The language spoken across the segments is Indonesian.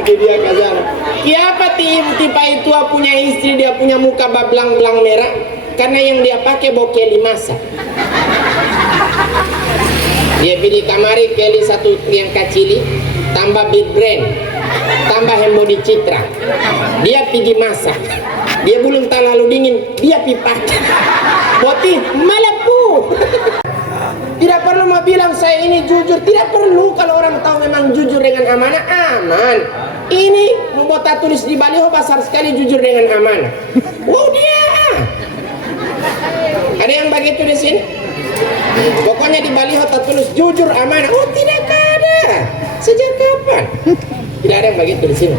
Dia kazana. Kiapa tiba itu punya istri dia punya muka bablang-belang merah karena yang dia pakai bokeli masak. Dia pilih kamari keli satu yang kacili, tambah big brand, tambah hembody citra. Dia pergi masak. Dia belum terlalu dingin, dia pipak. Boti melepuh. Tidak perlu mau bilang saya ini jujur, tidak perlu kalau orang tahu memang jujur dengan amanah, aman. Ini membuat tulis di baliho besar sekali jujur dengan amanah. Wow dia. Ada yang begitu di sini? Pokoknya di baliho tertulis jujur amanah. Oh tidak ada. Sejak kapan? Tidak ada yang begitu di sini.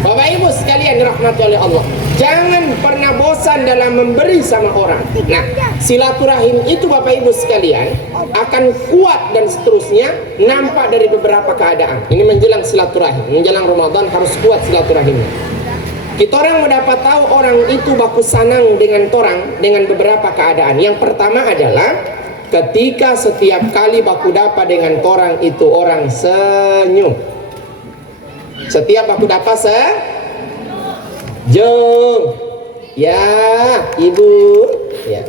Bapak Ibu sekalian dirahmati oleh Allah, jangan pernah bosan dalam memberi sama orang. Nah, silaturahim itu Bapak Ibu sekalian akan kuat dan seterusnya nampak dari beberapa keadaan. Ini menjelang silaturahim, menjelang Ramadan harus kuat silaturahimnya. Kita orang mendapat tahu orang itu baku sanang dengan torang dengan beberapa keadaan. Yang pertama adalah ketika setiap kali baku dapat dengan torang itu orang senyum. Setiap aku dapat jeng ya ibu ya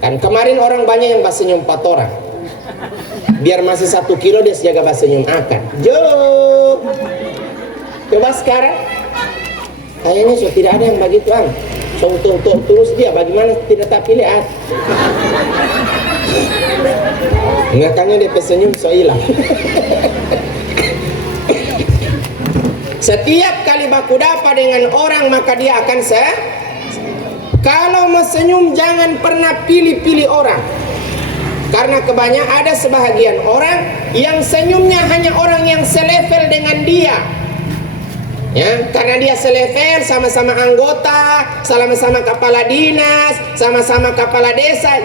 kan kemarin orang banyak yang senyum 4 orang biar masih 1 kilo dia sejaga senyum akan jeng. Coba sekarang kayaknya so tidak ada yang begitu so terus dia bagaimana tidak tak pilih ngakannya dia pesenyum so hilang. Setiap kali baku dapat dengan orang maka dia akan kalau senyum jangan pernah pilih-pilih orang. Karena kebanyakan ada sebahagian orang yang senyumnya hanya orang yang selevel dengan dia. Ya, karena dia selevel sama-sama anggota, sama-sama kepala dinas, sama-sama kepala desa,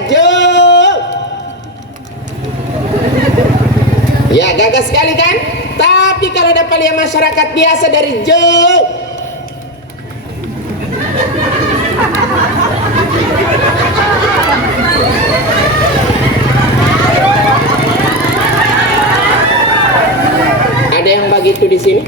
ya gagah sekali kan? Tapi kalau dapat lihat masyarakat biasa dari jauh, ada yang begitu di sini?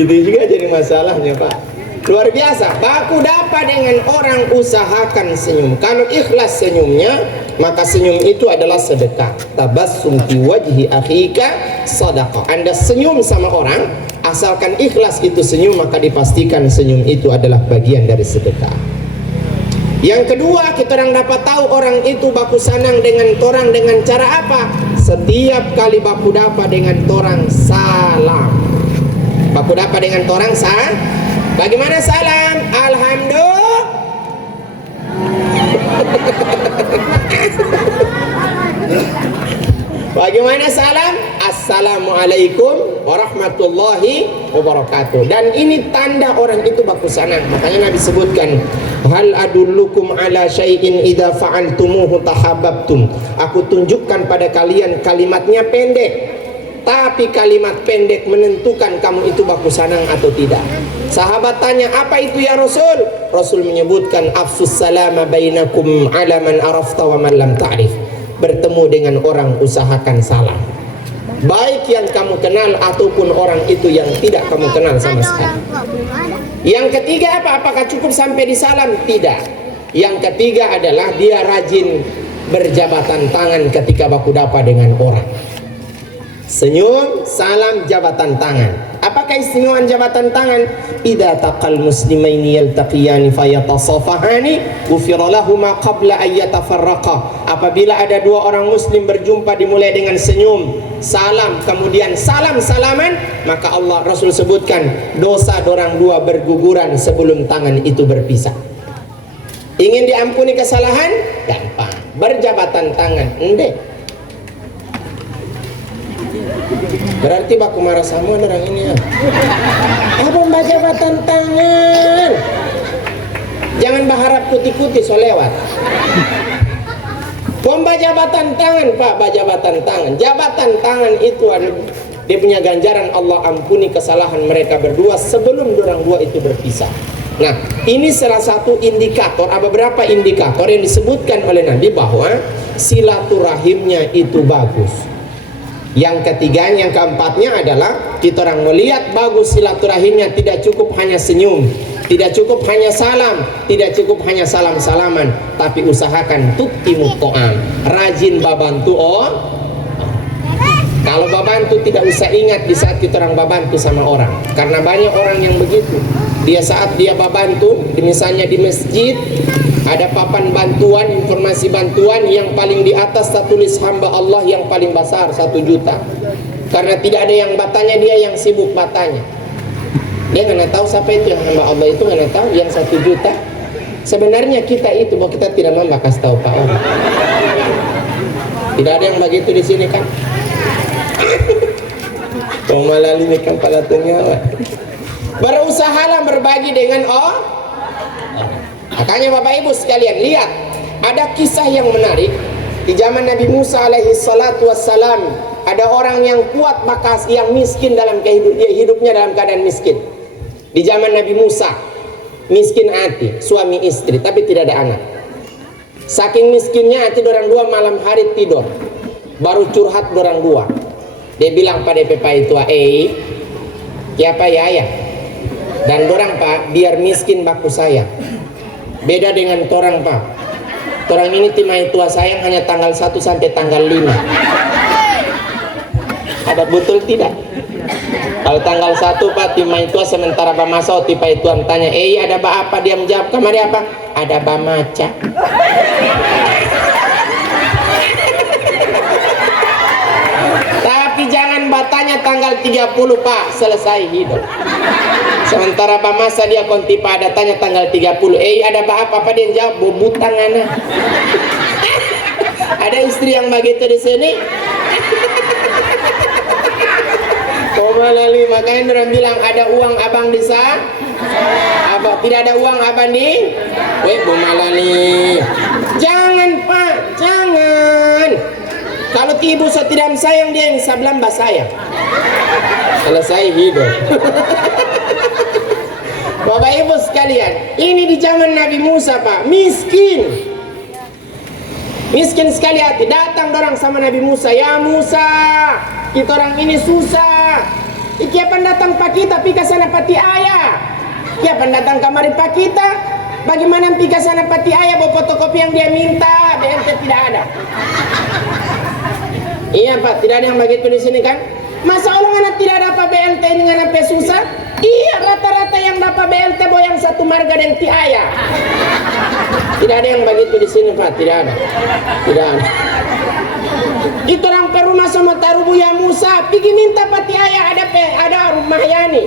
Itu juga jadi masalahnya Pak. Luar biasa. Baku dapat dengan orang usahakan senyum. Kalau ikhlas senyumnya, maka senyum itu adalah sedekah. Tabassum fi wajhi akhika sadaqah. Anda senyum sama orang, asalkan ikhlas itu senyum, maka dipastikan senyum itu adalah bagian dari sedekah. Yang kedua, kita orang dapat tahu orang itu baku sanang dengan torang dengan cara apa? Setiap kali baku dapat dengan torang salam. Baku dapat dengan torang bagaimana salam? Alhamdulillah. Bagaimana salam? Assalamualaikum warahmatullahi wabarakatuh. Dan ini tanda orang itu baku sanang. Makanya Nabi sebutkan, hal adullukum ala syai'in idza fa'altumuhu tahabbtum. Aku tunjukkan pada kalian, kalimatnya pendek, tapi kalimat pendek menentukan kamu itu baku sanang atau tidak. Sahabat tanya, apa itu ya Rasul? Rasul menyebutkan, afsus salama bainakum ala man arafta wa man lam ta'rif. Bertemu dengan orang usahakan salam, baik yang kamu kenal ataupun orang itu yang tidak kamu kenal sama sekali. Yang ketiga apa? Apakah cukup sampai di salam? Tidak. Yang ketiga adalah dia rajin berjabatan tangan ketika baku dapat dengan orang. Senyum, salam, jabatan tangan. Apakah istimewaan jabatan tangan? Idza taqal muslimaini yaltaqiyani fayatasafahani ghufira lahuma qabla an yatafarraqa. Apabila ada dua orang muslim berjumpa dimulai dengan senyum, salam, kemudian salam-salaman, maka Allah Rasul sebutkan dosa dorang dua berguguran sebelum tangan itu berpisah. Ingin diampuni kesalahan? Gampang. Berjabatan tangan. Endek. Berarti baku marah sama orang ini ya. Apa jabatan tangan? Jangan berharap kuti-kuti so lewat. Bomba jabatan tangan Pak, jabatan tangan. Jabatan tangan itu dia punya ganjaran Allah ampuni kesalahan mereka berdua sebelum orang dua itu berpisah. Nah, ini salah satu indikator, ada beberapa indikator yang disebutkan oleh Nabi bahwa silaturahimnya itu bagus. Yang ketiganya, yang keempatnya adalah kita orang melihat bagus silaturahimnya, tidak cukup hanya senyum, tidak cukup hanya salam, tidak cukup hanya salam-salaman, tapi usahakan tutimu to'am, rajin babantu. Kalau babantu tidak usah ingat di saat kita orang babantu sama orang, karena banyak orang yang begitu. Dia saat dia babantu, misalnya di masjid ada papan bantuan, informasi bantuan, yang paling di atas tertulis hamba Allah yang paling besar 1 juta. Karena tidak ada yang batanya, dia yang sibuk batanya. Dia nggak tahu siapa itu yang hamba Allah itu, nggak tahu yang 1 juta. Sebenarnya kita itu, bahwa kita tidak mau kasih tahu Pak orang. Tidak ada yang begitu di sini kan? Kau malah ini kan pada tengah. Berusahalah berbagi dengan makanya Bapak Ibu sekalian, lihat ada kisah yang menarik di zaman Nabi Musa alaihi salatu wassalam. Ada orang yang kuat bakas, yang miskin dalam hidupnya dalam keadaan miskin. Di zaman Nabi Musa, miskin hati, suami istri tapi tidak ada anak. Saking miskinnya hati, dorang dua malam hari tidur baru curhat dorang dua. Dia bilang pada Pepa itu, siapa ya? Dan dorang Pak, biar miskin baku sayang. Beda dengan torang Pak. Torang ini timai tua sayang hanya tanggal 1 sampai tanggal 5. Ada betul tidak? Kalau tanggal 1 Pak timai tua, sementara Bamasa tipai tuan tanya, ada apa? Dia menjawab, kamari apa? Ada bamaca. Tapi jangan batanya tanggal 30 Pak, selesai hidup. Sementara Pak Masa dia konti pada tanya tanggal 30, ada apa dia jawab, bobutang anak. Ada istri yang begitu di sini. Komalali, makanya orang bilang ada uang abang di sana. Apa tidak ada uang abang di? Bomalali. Jangan Pak, jangan. Kalau ibu tidak sayang, dia yang sablam basayang. Selesai hidup. Bapak Ibu sekalian, ini di zaman Nabi Musa Pak, miskin sekali hati. Datang orang sama Nabi Musa, ya Musa, kita orang ini susah. Ikiapan datang Pak kita, pika sana pati ayah. Ikiapan datang kamari Pak kita, bagaimana pika sana pati ayah, bawa fotokopi yang dia minta, BLT tidak ada. Iya Pak, tidak ada yang begitu di sini kan? Masa orang anak tidak dapat BLT dengan sampai susah? Iya, rata-rata yang dapat BLT boyang satu marga dan tiaya. Tidak ada yang begitu di sini Pak, tidak ada. Tidak ada. Itu orang ke rumah sama taruh Buya Musa, pergi minta pati ayah ada rumah Yani.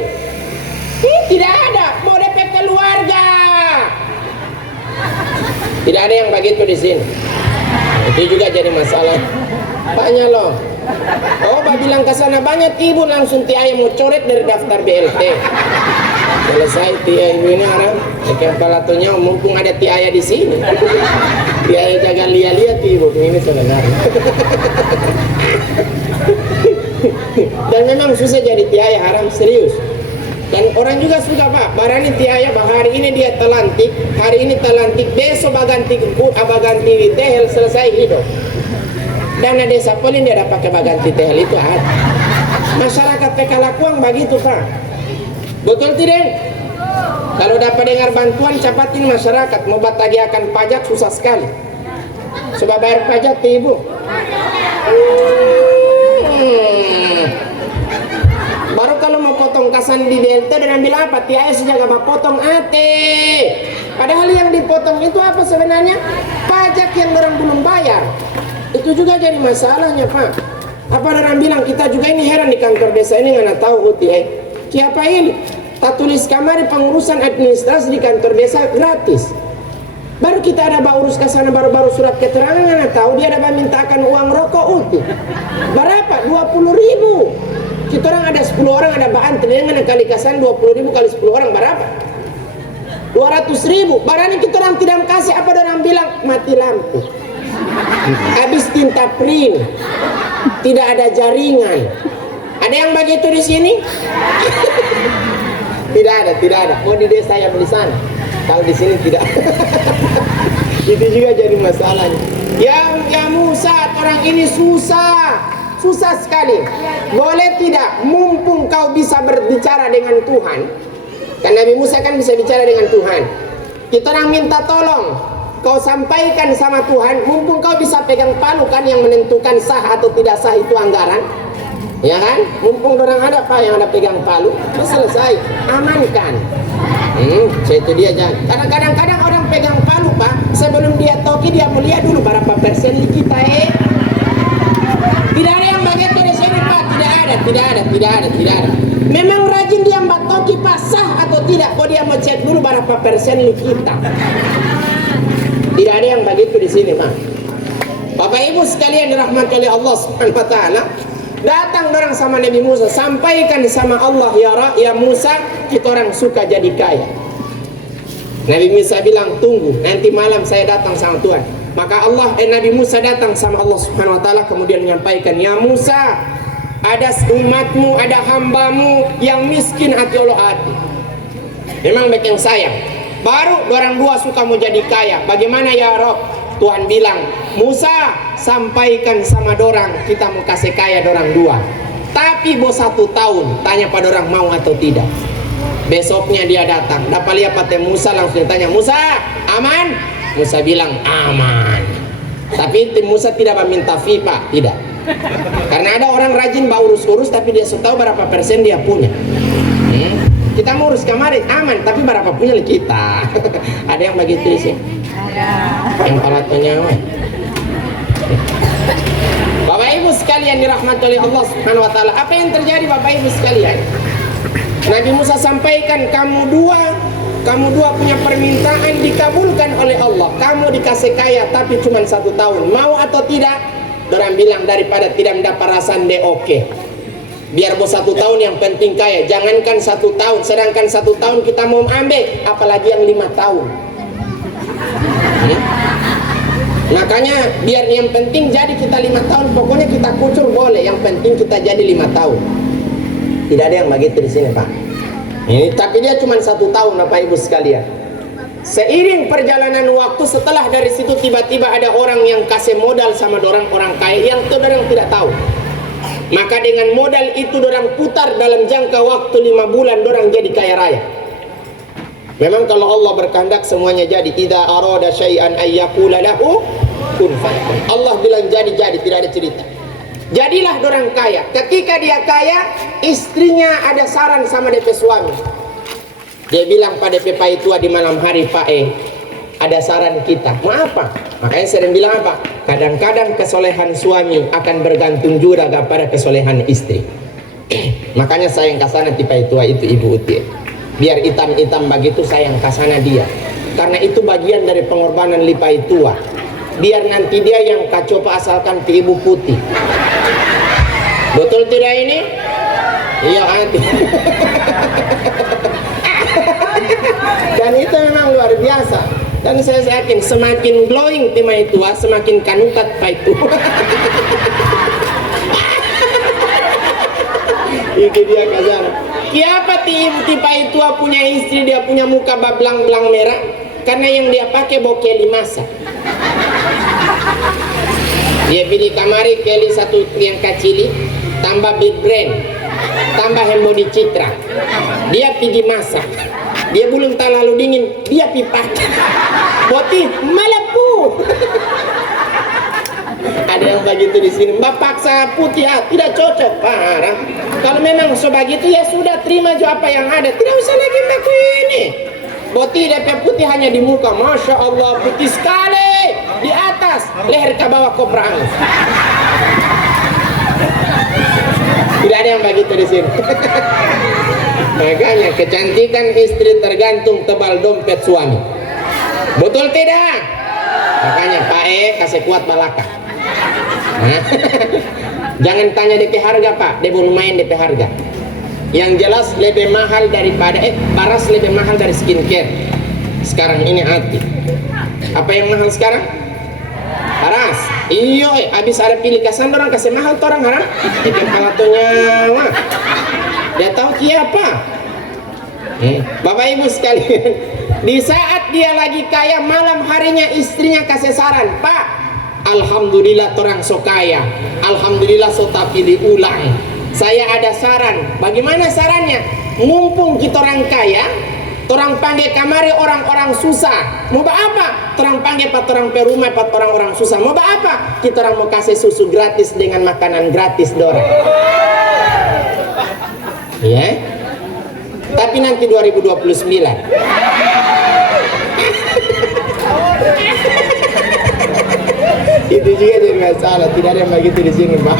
Tidak ada, mau DP keluarga. Tidak ada yang begitu di sini. Itu juga jadi masalah. Paknya loh. Pak bilang ke sana banyak ibu langsung tiaya mau coret dari daftar BLT. Selesai tiaya ibu ini haram. Kepalatunya mumpung ada tiaya di sini. Tiaya jaga lihat ibu ini sebenarnya. Dan memang susah jadi tiaya haram, serius. Dan orang juga suka Pak, barani tiaya hari ini dia telantik, hari ini telantik, besok baganti tehel, selesai hidup. Dana desa polin dia ada pakai baganti tehel itu ada. Masyarakat Pekalakuang begitu Pak. Betul tidak? Kalau dapat dengar bantuan capatin masyarakat, mau batagiakan pajak susah sekali. Coba bayar pajak ke ibu. Baru kalau mau potong kasan di Delta dan ambil apa? Tiaya sejaga mau potong ate. Padahal yang dipotong itu apa sebenarnya? Pajak yang orang belum bayar. Itu juga jadi masalahnya Pak. Apa orang bilang kita juga ini heran di kantor desa ini nggak tahu uti siapa ini? Tak tulis kamar pengurusan administrasi di kantor desa gratis. Baru kita ada urus ke sana baru-baru surat keterangan nggak tahu dia ada mintakan uang rokok uti. Berapa? 20.000. Kita orang ada 10 orang ada bahan dengan kali kasan 20.000 kali 10 orang berapa? 200.000. Barangnya kita orang tidak kasih apa orang bilang mati lampu. Habis tinta print. Tidak ada jaringan. Ada yang begitu di sini? Tidak ada. Mau di desa yang di sana. Kalau di sini tidak. Itu juga jadi masalahnya. Ya Musa, orang ini susah susah sekali. Boleh tidak, mumpung kau bisa berbicara dengan Tuhan, kan Nabi Musa kan bisa bicara dengan Tuhan, kita orang minta tolong kau sampaikan sama Tuhan, mumpung kau bisa pegang palu kan yang menentukan sah atau tidak sah itu anggaran, ya kan? Mumpung orang ada Pak yang ada pegang palu, itu selesai, amankan. Itu dia jangan. Kadang-kadang orang pegang palu Pak, sebelum dia toki dia melihat dulu berapa persen di kita. Tidak ada yang begitu di sini Pak, tidak ada. Memang rajin dia mbak toki Pak, sah atau tidak? Kok dia mau cek dulu berapa persen di kita? Tidak ada yang begitu di sini Pak. Bapak Ibu sekalian dirahmati oleh Allah Subhanahu wa taala. Datang orang sama Nabi Musa, sampaikan sama Allah, ya Musa, kita orang suka jadi kaya. Nabi Musa bilang, tunggu, nanti malam saya datang sama Tuhan. Maka Nabi Musa datang sama Allah Subhanahu wa taala, kemudian menyampaikan, ya Musa, ada umatmu, ada hambamu yang miskin hati Allah hati. Memang bikin sayang. Baru orang dua suka mau jadi kaya. Bagaimana ya Rob? Tuhan bilang, Musa, sampaikan sama dorang kita mau kasih kaya dorang dua. Tapi bos 1 tahun, tanya pada orang mau atau tidak. Besoknya dia datang, dapat lihat pada Musa, langsung ditanya, Musa, aman? Musa bilang, aman. Tapi Musa tidak meminta fee Pak, tidak. Karena ada orang rajin urus-urus, tapi dia sudah tahu berapa persen dia punya. Kita mau urus kemarin, aman, tapi berapa punya kita. Ada yang begitu sih. Yang palatonya Bapak Ibu sekalian dirahmati oleh Allah Subhanahu wa taala. Apa yang terjadi Bapak Ibu sekalian? Nabi Musa sampaikan, kamu dua punya permintaan dikabulkan oleh Allah. Kamu dikasih kaya tapi cuma 1 tahun. Mau atau tidak? Orang bilang daripada tidak mendapat rasan deh oke. Biar bos 1 tahun yang penting kaya. Jangankan 1 tahun, sedangkan 1 tahun kita mau ambil, apalagi yang 5 tahun. Makanya biar yang penting jadi kita 5 tahun, pokoknya kita kucur boleh, yang penting kita jadi 5 tahun. Tidak ada yang begitu di sini Pak. Tapi dia cuma 1 tahun Bapak Ibu sekalian. Seiring perjalanan waktu, setelah dari situ tiba-tiba ada orang yang kasih modal sama orang kaya yang orang tidak tahu. Maka dengan modal itu orang putar dalam jangka waktu 5 bulan orang jadi kaya raya. Memang kalau Allah berkehendak semuanya jadi. Idza arada syai'an ayyaqula lahu kun fayakun. Allah bilang jadi, tidak ada cerita. Jadilah orang kaya. Ketika dia kaya, istrinya ada saran sama DP suami. Dia bilang pada DP tua di malam hari, Pak ada saran kita. Mau apa? Makanya sering bilang apa? Kadang-kadang kesolehan suami akan bergantung juga pada kesolehan istri. Makanya sayang kasana tipe tua itu Ibu Uti. Biar hitam-hitam begitu sayang kasana dia. Karena itu bagian dari pengorbanan lipai tua. Biar nanti dia yang kacopa asalkan ke ibu putih. Betul tidak ini? Iya hati. Dan itu memang luar biasa. Dan saya yakin semakin glowing tema itu, semakin kanukat pak itu. Itu dia kasar. Siapa tipe itu punya istri dia punya muka bablang-blang merah? Karena yang dia pakai bawa keli masak. Dia pilih kamari keli satu yang kecil, tambah big brand, tambah hembodi citra. Dia pergi masak. Dia belum terlalu dingin, dia pipak. Boti melepuh. Ada yang begitu di sini. Mbak paksa putih, tidak cocok, parah. Kalau memang sebegitu ya sudah terima aja apa yang ada. Tidak usah lagi baku ini. Boti DP putih hanya di muka, masya Allah putih sekali. Di atas leher ke bawah koprang. Tidak ada yang begitu di sini. Makanya kecantikan istri tergantung tebal dompet suami. Betul tidak? Makanya Pak kasih kuat balaka. Jangan tanya DP harga Pak, dia belum main DP harga. Yang jelas lebih mahal daripada paras lebih mahal dari skincare. Sekarang ini hati. Apa yang mahal sekarang? Paras. Iyo, habis ada pilih kasan orang kasih mahal orang harap. DP palatonya mah. Dia tahu siapa. Bapak Ibu sekalian, di saat dia lagi kaya malam harinya istrinya kasih saran, Pak, Alhamdulillah torang so kaya, alhamdulillah so tapi diulang. Saya ada saran. Bagaimana sarannya? Mumpung kita orang kaya, torang panggil kamari orang-orang susah. Mau apa? Torang panggil pat orang perumah, pat orang-orang susah. Mau apa? Kita orang mau kasih susu gratis dengan makanan gratis dorang. Ya. Tapi nanti 2029. Itu juga jadi masalah. Tidak ada yang begitu di sini, Pak.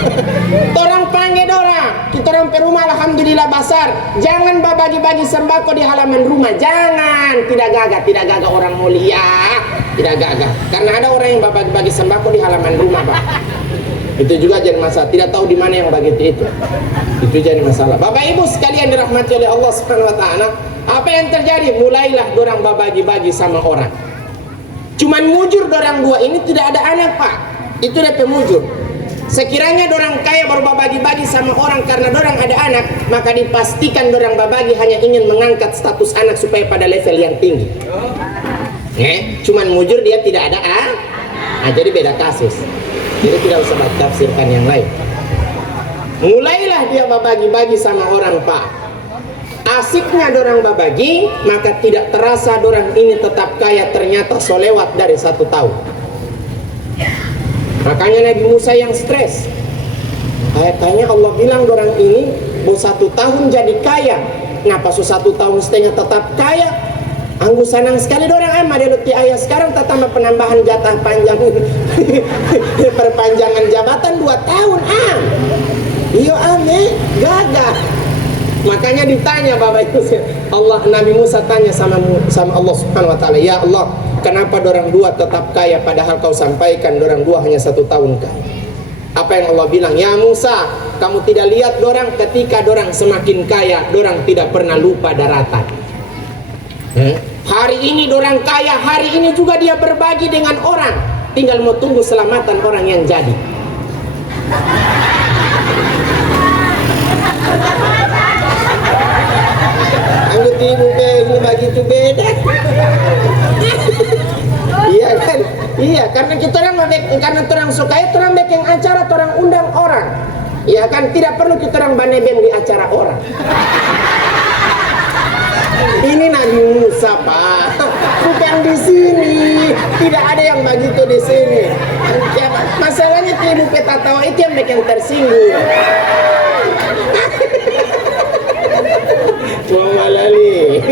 Torang panggil dorang. Kita orang perumah alhamdulillah besar. Jangan bagi-bagi sembako di halaman rumah. Jangan. Tidak gagah orang mulia. Tidak gagah. Karena ada orang yang bagi-bagi sembako di halaman rumah, Pak. Itu juga jadi masalah. Tidak tahu di mana yang begitu itu. Itu jadi masalah. Bapak Ibu sekalian dirahmati oleh Allah Subhanahu wa taala, apa yang terjadi? Mulailah dorang bagi-bagi sama orang. Cuman mujur dorang dua ini tidak ada anak, Pak. Itu dia pemujur. Sekiranya dorang kaya baru bagi-bagi sama orang karena dorang ada anak, maka dipastikan dorang bagi hanya ingin mengangkat status anak supaya pada level yang tinggi. Cuman mujur dia tidak ada jadi beda kasus. Jadi tidak usah tafsirkan yang lain. Mulailah dia bagi-bagi sama orang, Pak. Asiknya dorang babagi, maka tidak terasa dorang ini tetap kaya, ternyata solewat dari 1 tahun. Makanya Nabi Musa yang stres. Kayaknya Allah bilang dorang ini baru 1 tahun jadi kaya. Kenapa 1 tahun setengah tetap kaya? Anggu senang sekali dorang dia letih ayah sekarang tambah penambahan jatah panjang. Perpanjangan jabatan 2 tahun Iya gagah. Makanya ditanya Bapak Ibu, Nabi Musa tanya sama Allah Subhanahu wa taala, "Ya Allah, kenapa dorang dua tetap kaya padahal kau sampaikan dorang dua hanya 1 tahun kaya?" Apa yang Allah bilang? "Ya Musa, kamu tidak lihat dorang ketika dorang semakin kaya, dorang tidak pernah lupa daratan. Hari ini dorang kaya, hari ini juga dia berbagi dengan orang. Tinggal mau tunggu selamatan orang yang jadi." Anggota ibu ini begitu beda. Iya kan? Iya, karena kita orang suka itu orang bikin acara, orang undang orang. Iya kan? Tidak perlu kita orang baneben di acara orang. Ini Nabi Musa, Pak. Bukan di sini. Tidak ada yang begitu di sini. Masalahnya ibu peta tawa itu yang bikin tersinggung. Cuma lali.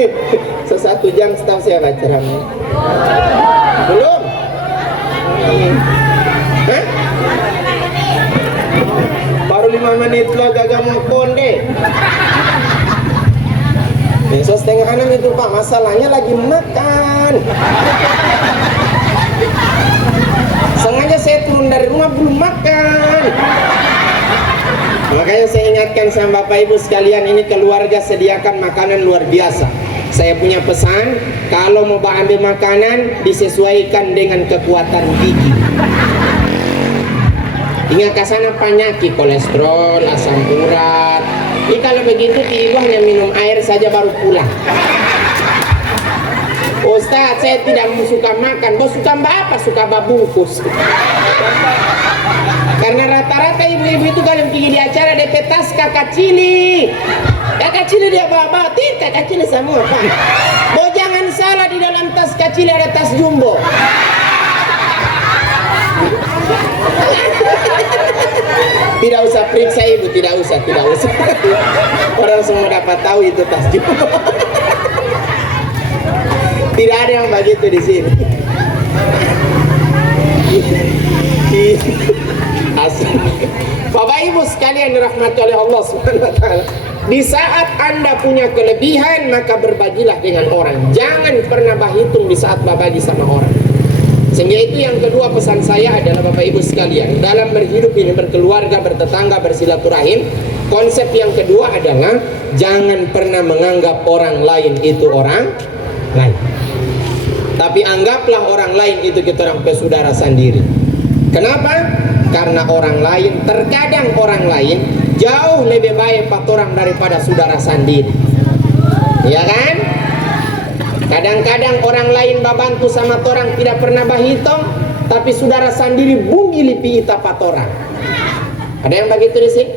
1 jam setahu saya acaranya. Belum? Baru 5 menit lo gagal mau konde. Besok 5:30 itu, Pak. Masalahnya lagi makan. Sengaja saya turun dari rumah belum makan. Makanya saya ingatkan sama Bapak Ibu sekalian, ini keluarga sediakan makanan luar biasa. Saya punya pesan, kalau mau ambil makanan disesuaikan dengan kekuatan gigi. Ingat kesana penyakit kolesterol, asam urat. Ini kalau begitu ibu hanya minum air saja baru pulang. Ustaz, saya tidak suka makan. Bos suka apa? Suka babungkus. Karena rata-rata ibu-ibu itu kalau pergi di acara DP tas kakak cili. Kakak cili dia bawa kakak cili semua, Pak. Bo jangan salah, di dalam tas kakak cili ada tas jumbo. Tidak usah periksa ibu, tidak usah. Orang semua dapat tahu itu tas jumbo. Tidak ada yang begitu di sini. Bapak Ibu sekalian dirahmati oleh Allah Subhanahu wa taala. Di saat Anda punya kelebihan, maka berbagilah dengan orang. Jangan pernah berhitung di saat berbagi sama orang. Sehingga itu yang kedua pesan saya adalah Bapak Ibu sekalian, dalam berhidup ini, berkeluarga, bertetangga, bersilaturahim, konsep yang kedua adalah jangan pernah menganggap orang lain itu orang lain. Tapi anggaplah orang lain itu kita orang saudara sendiri. Kenapa? Karena orang lain, terkadang orang lain jauh lebih baik patorang daripada saudara sendiri. Ya kan? Kadang-kadang orang lain membantu sama orang tidak pernah berhitung, tapi saudara sendiri bungi lipi ita patora. Ada yang begitu di sini?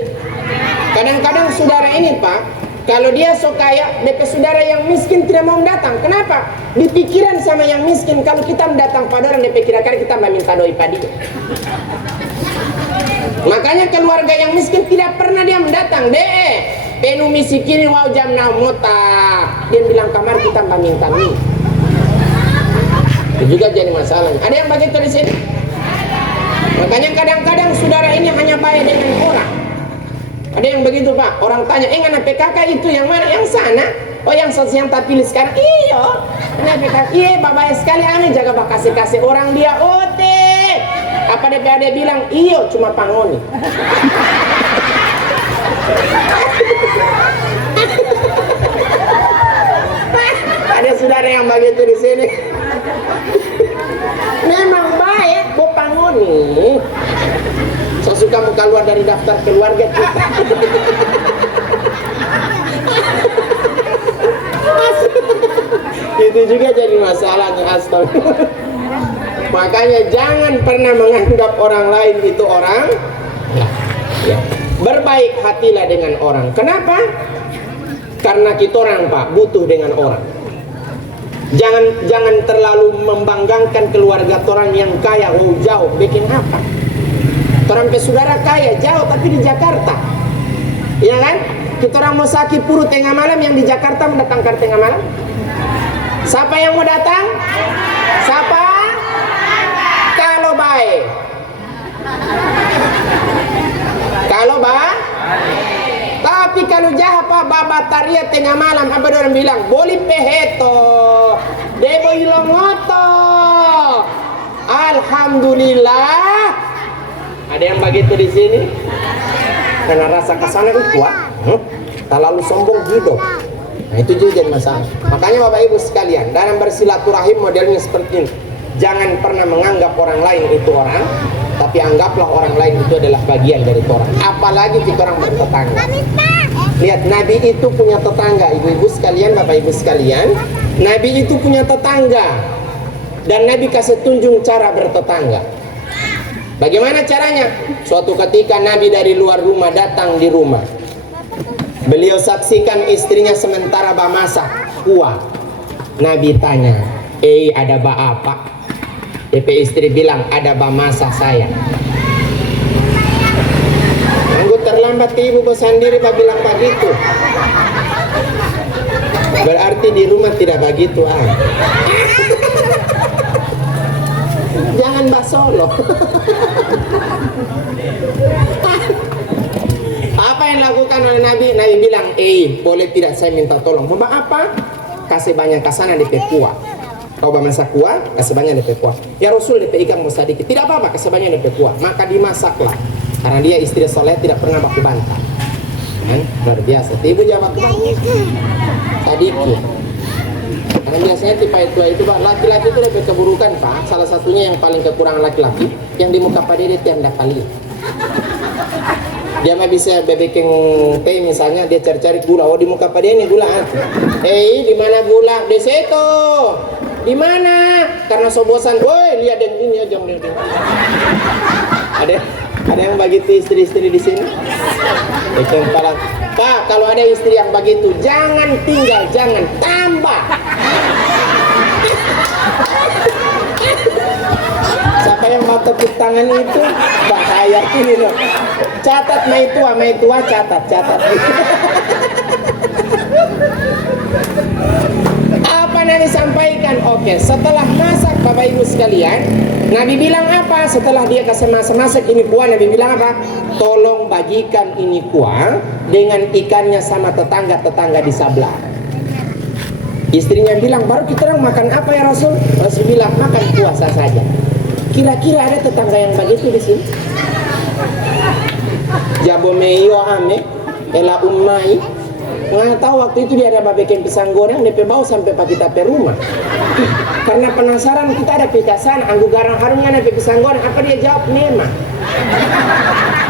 Kadang-kadang saudara ini Pak, kalau dia so kaya, DP saudara yang miskin tidak mau datang. Kenapa? Di pikiran sama yang miskin, kalau kita mendatang pada orang, DP kira-kira kita minta doi pada dia. Makanya keluarga yang miskin tidak pernah dia mendatang. Penuh miskin wow jam na mota. Dia bilang kamar kita minta nih. Itu juga jadi masalah. Ada yang begitu di sini? Makanya kadang-kadang saudara ini hanya baik dengan orang. Ada yang begitu Pak. Orang tanya, ngana PKK itu yang mana? Yang sana. Oh yang yang tak pilih sekarang. Iyo. Ngana PKK. Iya bapak sekali aneh jaga bak kasih orang dia. Ote. Apa DPRD bilang? Iyo cuma pangoni. Ada saudara yang begitu di sini. Memang baik, bu pangoni. So suka mau keluar dari daftar keluarga kita. Itu juga jadi masalahnya, astagfirullah. Makanya jangan pernah menganggap orang lain itu orang. Ya. Berbaik hatilah dengan orang. Kenapa? Karena kita orang Pak butuh dengan orang. Jangan terlalu membanggakan keluarga orang yang kaya, oh jauh, bikin apa? Orang pe saudara kaya jauh tapi di Jakarta, ya kan? Kita orang mau sakit puru tengah malam, yang di Jakarta mendatangkan tengah malam. Siapa yang mau datang? Siapa? Kalau baik. Kalau baik. Tapi kalau jahat Pak babataria tengah malam, apa orang bilang? Boleh peheto, debo ilongoto. Alhamdulillah. Ada yang begitu di sini? Karena rasa kesana itu kuat, terlalu sombong hidup. Nah itu juga jadi masalah. Makanya Bapak Ibu sekalian, dalam bersilaturahim modelnya seperti ini. Jangan pernah menganggap orang lain itu orang, tapi anggaplah orang lain itu adalah bagian dari orang. Apalagi kita orang bertetangga. Lihat, Nabi itu punya tetangga, ibu-ibu sekalian, Bapak Ibu sekalian. Nabi itu punya tetangga, dan Nabi kasih tunjuk cara bertetangga. Bagaimana caranya? Suatu ketika Nabi dari luar rumah datang di rumah. Beliau saksikan istrinya sementara masak kuah. Nabi tanya, ada apa? DP istri bilang, ada masak saya. Anggut terlambat ke ibu sendiri bilang begitu. Berarti di rumah tidak begitu Jangan basolo. Apa yang dilakukan oleh Nabi? Nabi bilang, boleh tidak saya minta tolong? Mau apa? Kasih banyak kasana di kuah. Kau masak kuah, kasih banyak di kuah. Ya Rasul di ikan mau sedikit. Tidak apa-apa, kasih banyak di kuah. Maka dimasaklah. Karena dia istri soleh tidak pernah baku bantah. Luar biasa. Ibu jawab sedikit. Karena biasanya tipe itu Pak, laki-laki itu lebih keburukan Pak. Salah satunya yang paling kekurangan laki-laki, yang di muka pada dia tiap kali. Dia mah bisa bebeking teh misalnya, dia cari-cari gula. Oh di muka pada ini gula. Di mana gula? Di situ. Di mana? Karena so bosan. Woi lihat dan ini aja Ada yang begitu istri-istri di sini? Pak, kalau ada istri yang begitu, jangan tinggal, jangan tambah. Siapa yang mau tepuk tangan itu bahaya ini loh. Catat mai tua catat. Apa Nabi sampaikan? Oke, setelah masak Bapak Ibu sekalian, Nabi bilang apa? Setelah dia kasih masak ini kuah, Nabi bilang apa? Tolong bagikan ini kuah dengan ikannya sama tetangga-tetangga di sebelah. Istrinya bilang, baru kita orang makan apa ya Rasul? Rasul bilang, makan puasa saja. Kira-kira ada tetangga yang begitu di sini? Jabomeyo ame, ela ummai. Nggak tahu waktu itu dia ada babekin pisang goreng, DP bau sampai pak kita pe rumah. Karena penasaran kita ada pitasan, anggu garang harumnya ada pisang goreng, apa dia jawab nema.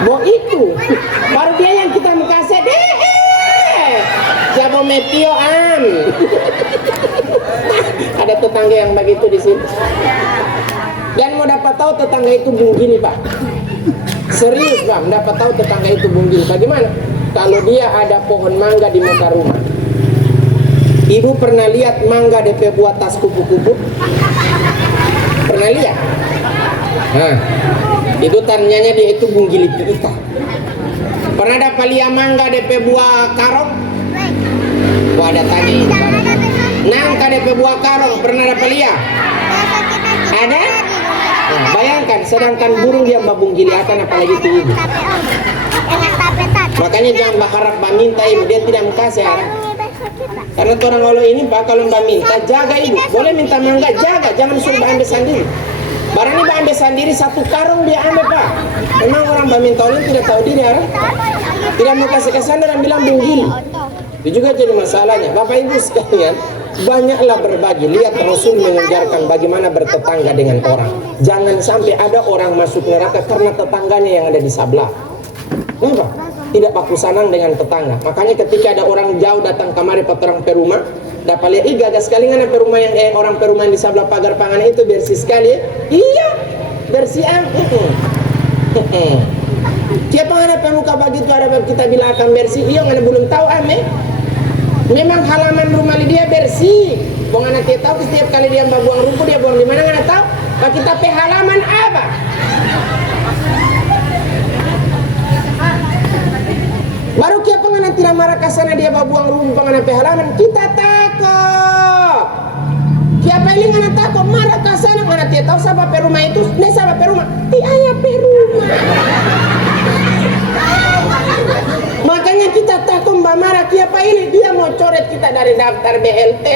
Bo itu, baru dia yang kita mengkasih Jabometio am. Ada tetangga yang begitu di sini. Dan mau dapat tahu tetangga itu bunggili Pak. Serius Pak, dapat tahu tetangga itu bunggili. Bagaimana? Kalau dia ada pohon mangga di muka rumah. Ibu pernah lihat mangga DP buat tas kupu-kupu? Pernah lihat? Nah, itu tanyanya dia itu bunggili kita. Pernah dapat lihat mangga DP buah karong? Wah, ada tanya ini. Nangka DP buah karong pernah dapat lihat? Ada? Nah, bayangkan, sedangkan burung yang babunggili akan apalagi itu ibu. Makanya jangan berharap minta ibu, dia tidak kasih harap. Karena orang kalau ini Pak, kalau minta jaga ibu, boleh minta mangga jaga, jangan suruh ambil sendiri. Barang ini ambil sendiri satu karung dia ambil Pak. Memang orang minta ini tidak tahu diri harap. Tidak mau kasih kesan dan bilang bunggili. Itu juga jadi masalahnya. Bapak Ibu sekalian, banyaklah berbagi. Lihat Rasul mengajarkan bagaimana bertetangga dengan orang. Jangan sampai ada orang masuk neraka karena tetangganya yang ada di sebelah. Kenapa? Tidak baku sanang dengan tetangga. Makanya ketika ada orang jauh datang kemari orang perumah, dapat lihat, ih gagah sekali kan perumah yang orang perumah yang di sebelah pagar pangan itu bersih sekali. Iya, bersih Siapa ada pemuka begitu ada kita bilang akan bersih? Iya, mana belum tahu ame. Memang halaman rumah dia bersih. Buang anak dia tahu setiap kali dia buang rumput dia buang di mana nggak tahu. Pak kita pe halaman apa? Baru kia pengen tidak marah kasana dia buang rumput pengen pe halaman kita takut. Kia paling nggak takut marah kasana mana dia tahu siapa pe rumah itu? Nih siapa pe rumah? Ti ayah pe rumah. Makanya kita takut Mbak Mara siapa ini dia mau coret kita dari daftar BLT.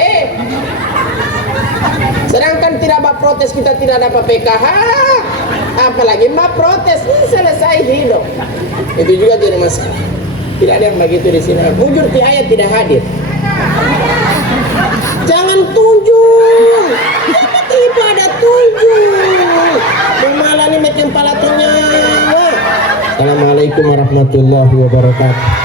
Sedangkan tidak Mbak protes kita tidak dapat PKH. Apalagi Mbak protes ini selesai hidup. Itu juga jadi masalah. Tidak ada yang begitu di sini. Bujur ayat tidak hadir. Jangan tunjuk. Tiba-tiba ada tunjuk. Malah ini makin palatunya. Assalamualaikum warahmatullahi wabarakatuh.